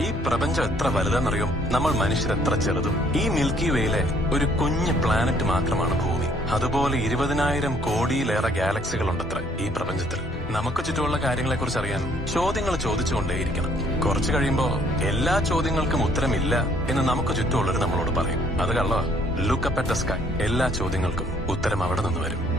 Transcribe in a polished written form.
ഈ പ്രപഞ്ചം എത്ര വലുതെന്നറിയോ? നമ്മൾ മനുഷ്യർ എത്ര ചെറുതും. ഈ മിൽക്കി വേയിലെ ഒരു കുഞ്ഞ് പ്ലാനറ്റ് മാത്രമാണ് ഭൂമി. അതുപോലെ 20,000 കോടിയിലേറെ ഗാലക്സികളുണ്ടത്ര ഈ പ്രപഞ്ചത്തിൽ. നമുക്ക് ചുറ്റുമുള്ള കാര്യങ്ങളെക്കുറിച്ച് അറിയാൻ ചോദ്യങ്ങൾ ചോദിച്ചുകൊണ്ടേയിരിക്കണം. കുറച്ചു കഴിയുമ്പോ എല്ലാ ചോദ്യങ്ങൾക്കും ഉത്തരമില്ല എന്ന് നമുക്ക് ചുറ്റുമുള്ളവർ നമ്മളോട് പറയും. അത് കള്ളോ. Look up at the sky. എല്ലാ ചോദ്യങ്ങൾക്കും ഉത്തരം അവിടെ നിന്ന് വരും.